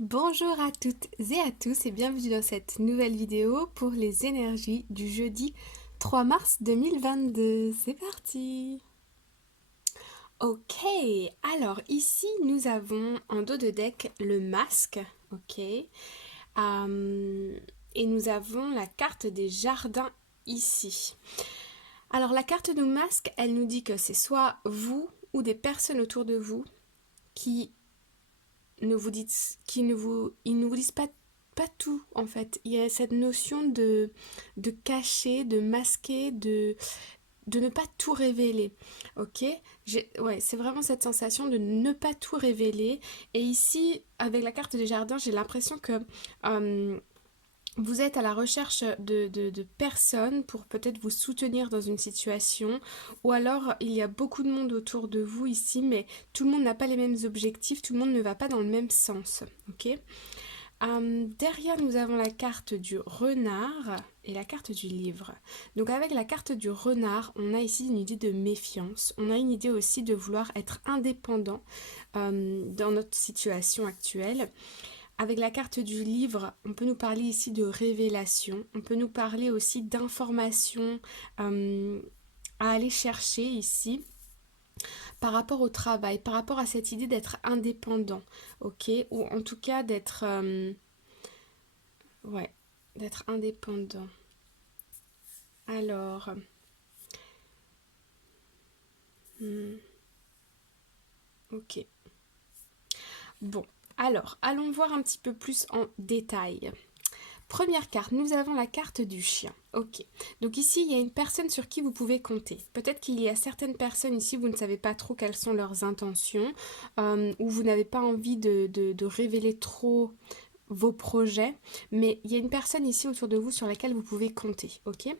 Bonjour à toutes et à tous et bienvenue dans cette nouvelle vidéo pour les énergies du jeudi 3 mars 2022. C'est parti! Ok, alors ici nous avons en dos de deck le masque, ok, et nous avons la carte des jardins ici. Alors la carte du masque, elle nous dit que c'est soit vous ou des personnes autour de vous qui ne vous dites, ils ne vous disent pas tout en fait. Il y a cette notion de cacher, de masquer, de ne pas tout révéler. Ok. Ouais, c'est vraiment cette sensation de ne pas tout révéler. Et ici, avec la carte des jardins, j'ai l'impression que euh, vous êtes à la recherche de personnes pour peut-être vous soutenir dans une situation, ou alors il y a beaucoup de monde autour de vous ici, mais tout le monde n'a pas les mêmes objectifs, tout le monde ne va pas dans le même sens. Ok. Derrière, nous avons la carte du renard et la carte du livre. Donc avec la carte du renard, on a ici une idée de méfiance, on a une idée aussi de vouloir être indépendant dans notre situation actuelle. Avec la carte du livre, on peut nous parler ici de révélation, on peut nous parler aussi d'informations à aller chercher ici par rapport au travail, par rapport à cette idée d'être indépendant, ok, ou en tout cas d'être ouais, d'être indépendant. Alors, hmm, ok. Bon, alors, allons voir un petit peu plus en détail. Première carte, nous avons la carte du chien. Ok. Donc ici, il y a une personne sur qui vous pouvez compter. Peut-être qu'il y a certaines personnes ici, vous ne savez pas trop quelles sont leurs intentions, ou vous n'avez pas envie de révéler trop vos projets, mais il y a une personne ici autour de vous sur laquelle vous pouvez compter. Ok.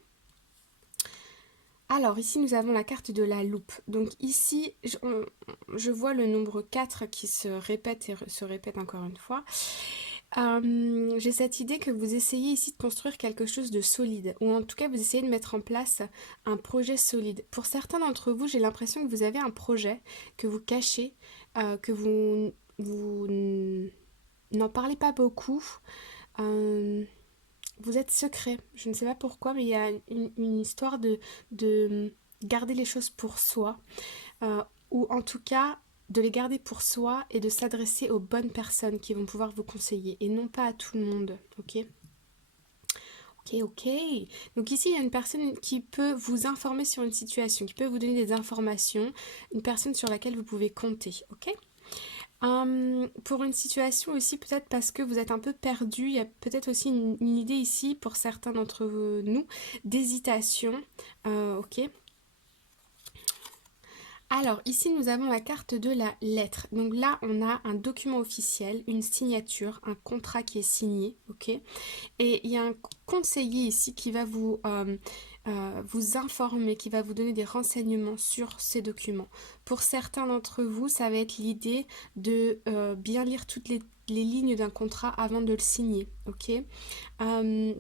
Alors ici nous avons la carte de la loupe. Donc ici je vois le nombre 4 qui se répète et se répète encore une fois. J'ai cette idée que vous essayez ici de construire quelque chose de solide, ou en tout cas vous essayez de mettre en place un projet solide. Pour certains d'entre vous, j'ai l'impression que vous avez un projet que vous cachez, que vous n'en parlez pas beaucoup. Euh, vous êtes secret. Je ne sais pas pourquoi, mais il y a une histoire de garder les choses pour soi, euh, ou en tout cas de les garder pour soi et de s'adresser aux bonnes personnes qui vont pouvoir vous conseiller et non pas à tout le monde. Ok. Ok, ok. Donc ici, il y a une personne qui peut vous informer sur une situation, qui peut vous donner des informations, une personne sur laquelle vous pouvez compter. Ok. Pour une situation aussi, peut-être parce que vous êtes un peu perdu, il y a peut-être aussi une idée ici pour certains d'entre nous d'hésitation. Ok. Alors ici nous avons la carte de la lettre. Donc là on a un document officiel, une signature, un contrat qui est signé, ok. Et il y a un conseiller ici qui va vous informer, qui va vous donner des renseignements sur ces documents. Pour certains d'entre vous, ça va être l'idée de bien lire toutes les lignes d'un contrat avant de le signer, ok.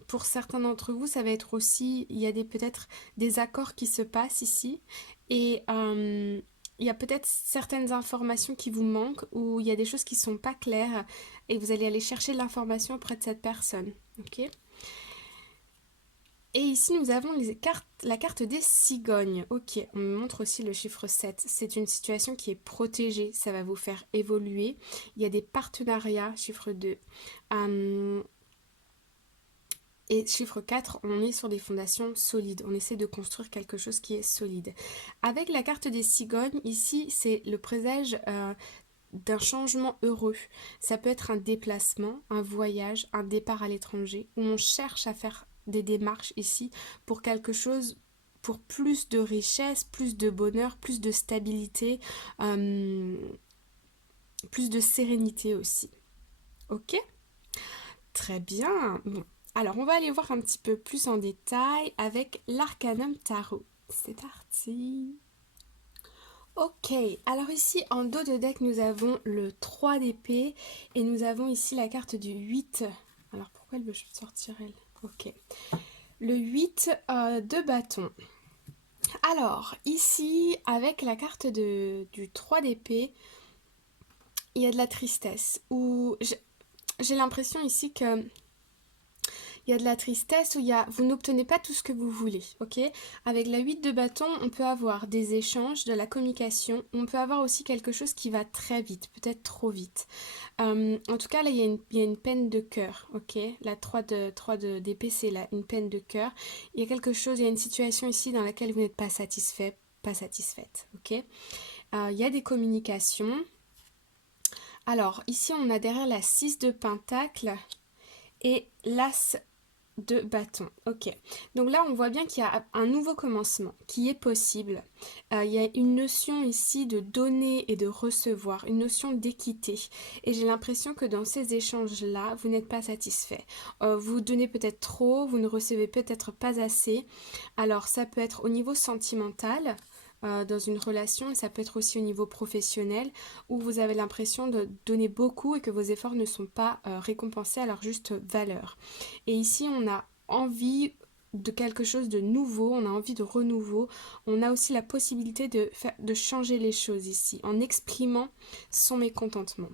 Pour certains d'entre vous, ça va être aussi, il y a peut-être des accords qui se passent ici, et il y a peut-être certaines informations qui vous manquent, ou il y a des choses qui sont pas claires, et vous allez aller chercher l'information auprès de cette personne, ok. Et ici, nous avons la carte des cigognes. Ok, on me montre aussi le chiffre 7. C'est une situation qui est protégée, ça va vous faire évoluer. Il y a des partenariats, chiffre 2. Et chiffre 4, on est sur des fondations solides. On essaie de construire quelque chose qui est solide. Avec la carte des cigognes, ici, c'est le présage d'un changement heureux. Ça peut être un déplacement, un voyage, un départ à l'étranger, où on cherche à faire des démarches ici pour quelque chose, pour plus de richesse, plus de bonheur, plus de stabilité, euh, plus de sérénité aussi. Ok. Très bien. Bon. Alors, on va aller voir un petit peu plus en détail avec l'Arcanum Tarot. C'est parti. Ok, alors ici en dos de deck nous avons le 3 d'épée et nous avons ici la carte du 8. Alors pourquoi elle veut sortir elle? Ok. Le 8 de bâton. Alors ici avec la carte du 3 d'épée, il y a de la tristesse. j'ai l'impression ici que il y a de la tristesse, ou vous n'obtenez pas tout ce que vous voulez, ok? Avec la 8 de bâton, on peut avoir des échanges, de la communication, on peut avoir aussi quelque chose qui va très vite, peut-être trop vite. En tout cas, là, il y a une peine de cœur, ok? La 3 d'épée, c'est là, une peine de cœur. Il y a quelque chose, il y a une situation ici dans laquelle vous n'êtes pas satisfait, pas satisfaite, ok? Il y a des communications. Alors, ici, on a derrière la 6 de pentacle et l'as de bâton. Ok. Donc là, on voit bien qu'il y a un nouveau commencement qui est possible. Il y a une notion ici de donner et de recevoir, une notion d'équité. Et j'ai l'impression que dans ces échanges-là, vous n'êtes pas satisfait. Vous donnez peut-être trop, vous ne recevez peut-être pas assez. Alors ça peut être au niveau sentimental, dans une relation, et ça peut être aussi au niveau professionnel, où vous avez l'impression de donner beaucoup et que vos efforts ne sont pas récompensés à leur juste valeur. Et ici, on a envie de quelque chose de nouveau, on a envie de renouveau, on a aussi la possibilité de changer les choses ici, en exprimant son mécontentement.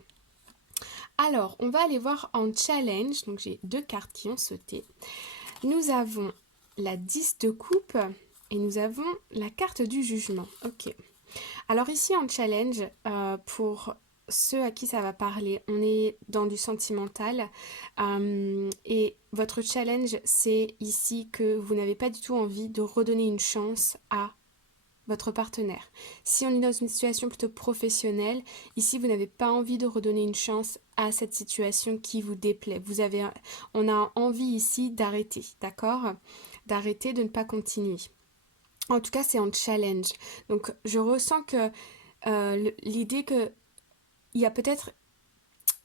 Alors, on va aller voir en challenge, donc j'ai 2 cartes qui ont sauté. Nous avons la 10 de coupe et nous avons la carte du jugement. Ok. Alors ici en challenge, pour ceux à qui ça va parler, on est dans du sentimental et votre challenge, c'est ici que vous n'avez pas du tout envie de redonner une chance à votre partenaire. Si on est dans une situation plutôt professionnelle, ici vous n'avez pas envie de redonner une chance à cette situation qui vous déplaît. On a envie ici d'arrêter, d'accord? D'arrêter, de ne pas continuer. En tout cas, c'est en challenge. Donc, je ressens que l'idée que il y a peut-être,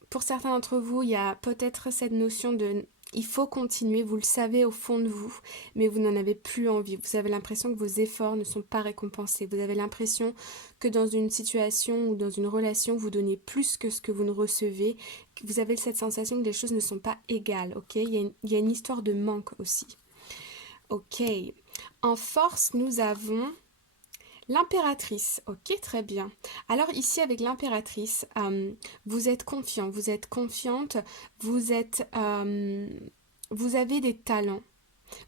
pour certains d'entre vous, il y a peut-être cette notion de il faut continuer, vous le savez au fond de vous, mais vous n'en avez plus envie. Vous avez l'impression que vos efforts ne sont pas récompensés. Vous avez l'impression que dans une situation ou dans une relation, vous donnez plus que ce que vous ne recevez. Vous avez cette sensation que les choses ne sont pas égales, ok? Il y a une histoire de manque aussi. Ok. En force, nous avons l'impératrice. Ok, très bien. Alors ici, avec l'impératrice, vous êtes confiant, vous êtes confiante, vous avez des talents,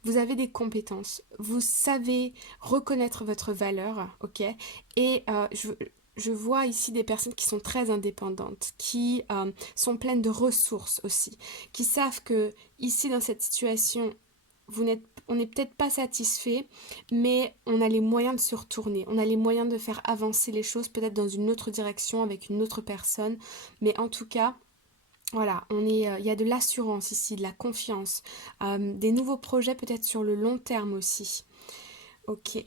vous avez des compétences, vous savez reconnaître votre valeur, ok? Et je vois ici des personnes qui sont très indépendantes, qui sont pleines de ressources aussi, qui savent que ici, dans cette situation, on n'est peut-être pas satisfait, mais on a les moyens de se retourner, on a les moyens de faire avancer les choses peut-être dans une autre direction avec une autre personne, mais en tout cas, voilà, il y a de l'assurance ici, de la confiance, des nouveaux projets peut-être sur le long terme aussi. Ok.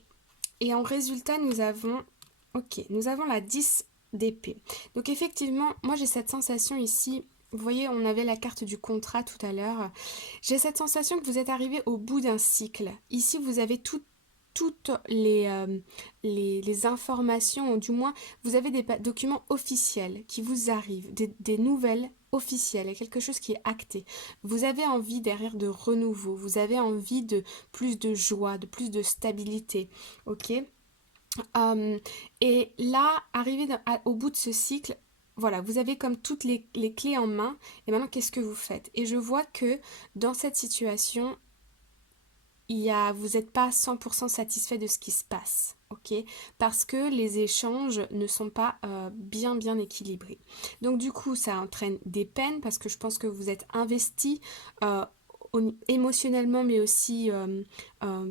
Et en résultat, nous avons la 10 d'épée. Donc effectivement, moi j'ai cette sensation ici. Vous voyez, on avait la carte du contrat tout à l'heure. J'ai cette sensation que vous êtes arrivé au bout d'un cycle. Ici, vous avez toutes les informations, ou du moins, vous avez des documents officiels qui vous arrivent, des nouvelles officielles, et quelque chose qui est acté. Vous avez envie derrière de renouveau, vous avez envie de plus de joie, de plus de stabilité, ok? Et là, au bout de ce cycle, voilà, vous avez comme toutes les clés en main. Et maintenant, qu'est-ce que vous faites? Et je vois que dans cette situation, vous n'êtes pas 100% satisfait de ce qui se passe, ok? Parce que les échanges ne sont pas bien équilibrés. Donc du coup, ça entraîne des peines parce que je pense que vous êtes investi émotionnellement, mais aussi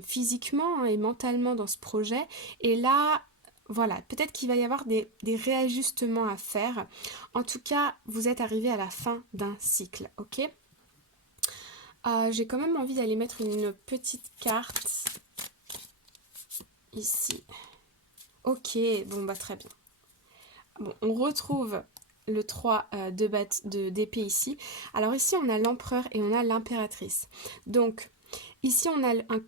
physiquement, hein, et mentalement dans ce projet. Et là, voilà, peut-être qu'il va y avoir des réajustements à faire. En tout cas, vous êtes arrivé à la fin d'un cycle, ok? J'ai quand même envie d'aller mettre une petite carte ici. Ok, bon bah très bien. Bon, on retrouve le 3 d'épée ici. Alors ici, on a l'empereur et on a l'impératrice. Donc, ici, on a le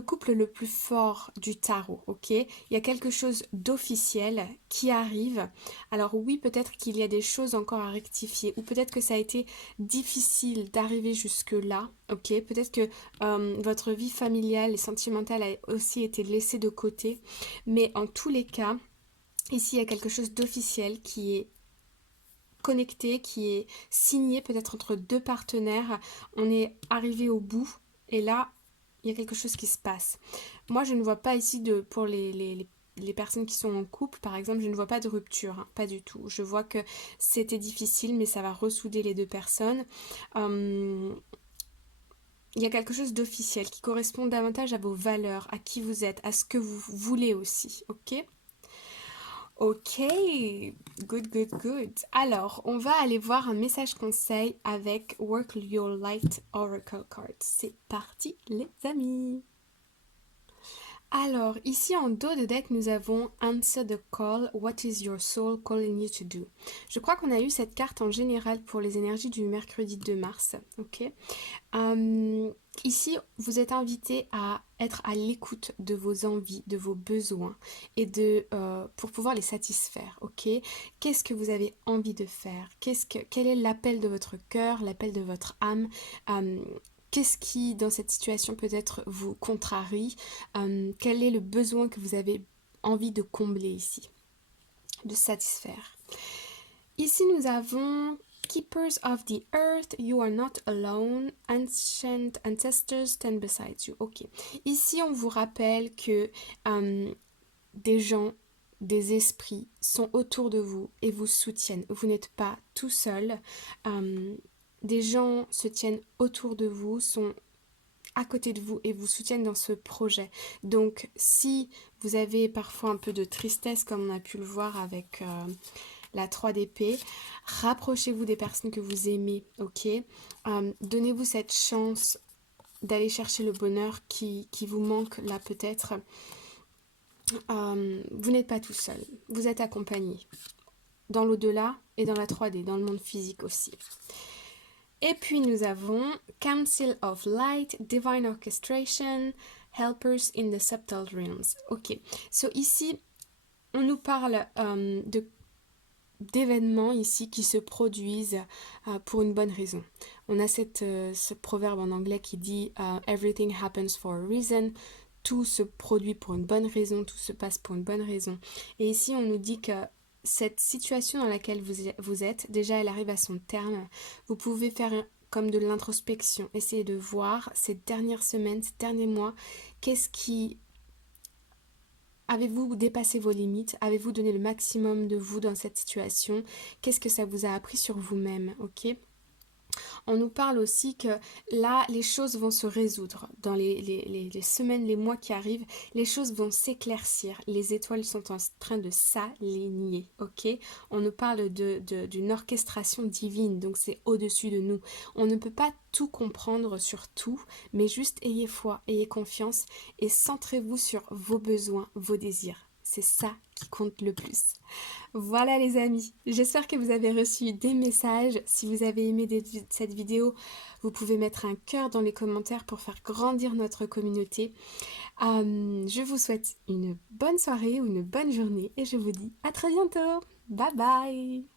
couple le plus fort du tarot, ok? Il y a quelque chose d'officiel qui arrive. Alors oui, peut-être qu'il y a des choses encore à rectifier, ou peut-être que ça a été difficile d'arriver jusque-là, ok? Peut-être que votre vie familiale et sentimentale a aussi été laissée de côté. Mais en tous les cas, ici, il y a quelque chose d'officiel qui est connecté, qui est signé peut-être entre deux partenaires. On est arrivé au bout et là, il y a quelque chose qui se passe. Moi, je ne vois pas ici pour les personnes qui sont en couple, par exemple, je ne vois pas de rupture, hein, pas du tout. Je vois que c'était difficile, mais ça va ressouder les deux personnes. Il y a quelque chose d'officiel qui correspond davantage à vos valeurs, à qui vous êtes, à ce que vous voulez aussi, ok? Ok, good, good, good. Alors, on va aller voir un message conseil avec Work Your Light Oracle Card. C'est parti, les amis! Alors, ici en dos de deck, nous avons Answer the Call, What is your soul calling you to do? Je crois qu'on a eu cette carte en général pour les énergies du mercredi 2 mars, ok? Ici, vous êtes invité à être à l'écoute de vos envies, de vos besoins et pour pouvoir les satisfaire, ok? Qu'est-ce que vous avez envie de faire? Quel est l'appel de votre cœur, l'appel de votre âme? Qu'est-ce qui, dans cette situation, peut-être vous contrarie? Quel est le besoin que vous avez envie de combler ici, de satisfaire? Ici, nous avons Keepers of the Earth, you are not alone, ancient ancestors stand beside you. Ok. Ici, on vous rappelle que des gens, des esprits sont autour de vous et vous soutiennent. Vous n'êtes pas tout seul. Des gens se tiennent autour de vous, sont à côté de vous et vous soutiennent dans ce projet. Donc, si vous avez parfois un peu de tristesse, comme on a pu le voir avec la 3 d'épée, rapprochez-vous des personnes que vous aimez, ok? Donnez-vous cette chance d'aller chercher le bonheur qui vous manque là peut-être. Vous n'êtes pas tout seul, vous êtes accompagné dans l'au-delà et dans la 3D, dans le monde physique aussi. Et puis nous avons Council of Light, Divine Orchestration, Helpers in the Subtle Realms. Ok, so ici on nous parle d'événements ici qui se produisent pour une bonne raison. On a ce proverbe en anglais qui dit Everything happens for a reason. Tout se produit pour une bonne raison, tout se passe pour une bonne raison. Et ici, on nous dit que cette situation dans laquelle vous êtes, déjà, elle arrive à son terme. Vous pouvez faire comme de l'introspection, essayer de voir ces dernières semaines, ces derniers mois, qu'est-ce qui... Avez-vous dépassé vos limites? Avez-vous donné le maximum de vous dans cette situation? Qu'est-ce que ça vous a appris sur vous-même, ok? On nous parle aussi que là, les choses vont se résoudre. Dans les semaines, les mois qui arrivent, les choses vont s'éclaircir. Les étoiles sont en train de s'aligner, ok? On nous parle d'une orchestration divine, donc c'est au-dessus de nous. On ne peut pas tout comprendre sur tout, mais juste ayez foi, ayez confiance et centrez-vous sur vos besoins, vos désirs. C'est ça qui compte le plus. Voilà les amis, j'espère que vous avez reçu des messages. Si vous avez aimé cette vidéo, vous pouvez mettre un cœur dans les commentaires pour faire grandir notre communauté. Je vous souhaite une bonne soirée ou une bonne journée et je vous dis à très bientôt. Bye bye.